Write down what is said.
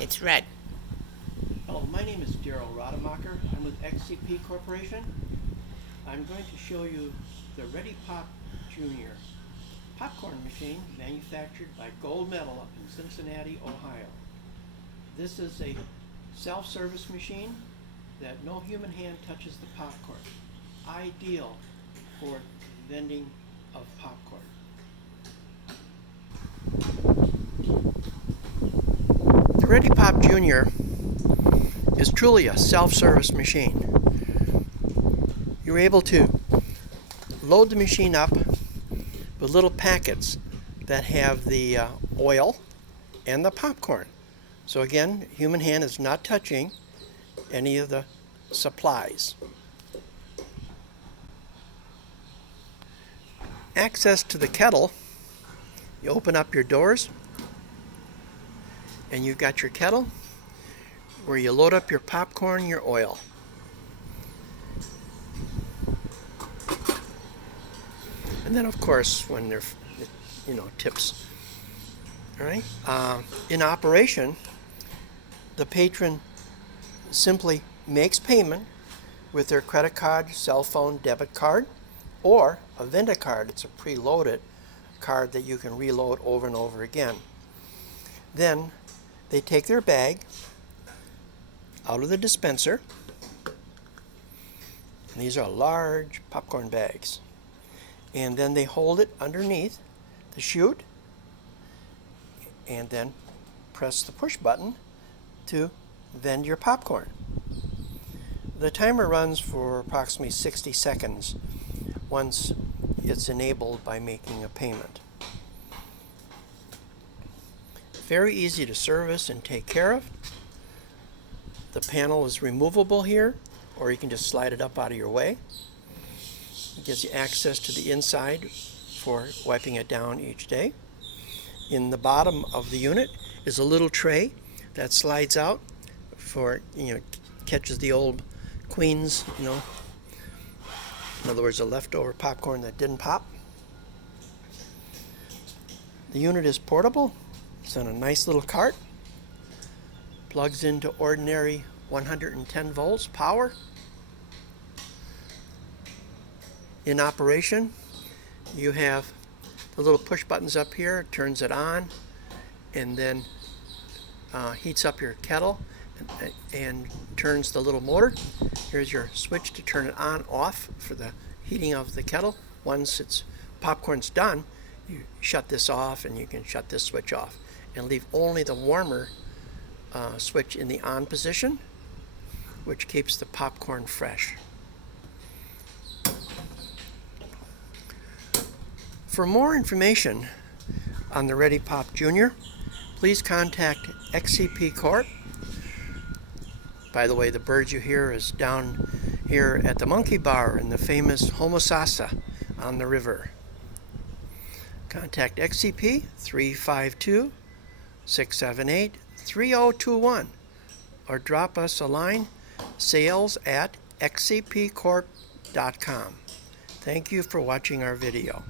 It's red. Hello, my name is Daryl Rademacher. I'm with XCP Corporation. I'm going to show you the ReadyPop Junior popcorn machine manufactured by Gold Medal up in Cincinnati, Ohio. This is a self-service machine that no human hand touches the popcorn. Ideal for vending of popcorn. The ReadyPop Junior is truly a self-service machine. You're able to load the machine up with little packets that have the oil and the popcorn. So again, human hand is not touching any of the supplies. Access to the kettle, you open up your doors and you've got your kettle where you load up your popcorn, your oil. And then of course when they're, tips. All right. In operation, the patron simply makes payment with their credit card, cell phone, debit card, or a vendor card. It's a preloaded card that you can reload over and over again. Then they take their bag out of the dispenser. And these are large popcorn bags. And then they hold it underneath the chute and then press the push button to vend your popcorn. The timer runs for approximately 60 seconds once it's enabled by making a payment. Very easy to service and take care of. The panel is removable here, or you can just slide it up out of your way. It gives you access to the inside for wiping it down each day. In the bottom of the unit is a little tray that slides out for, catches the old queens, in other words, the leftover popcorn that didn't pop. The unit is portable. It's on a nice little cart. Plugs into ordinary 110 volts power. In operation, you have the little push buttons up here. It turns it on and then heats up your kettle and turns the little motor. Here's your switch to turn it on off for the heating of the kettle. Once it's popcorn's done, you shut this off and you can shut this switch off and leave only the warmer switch in the on position, which keeps the popcorn fresh. For more information on the ReadyPop Junior, please contact XCP Corp. By the way, the birds you hear is down here at the Monkey Bar in the famous Homosassa on the river. Contact XCP 352-678-3021 or drop us a line, sales@xcpcorp.com. Thank you for watching our video.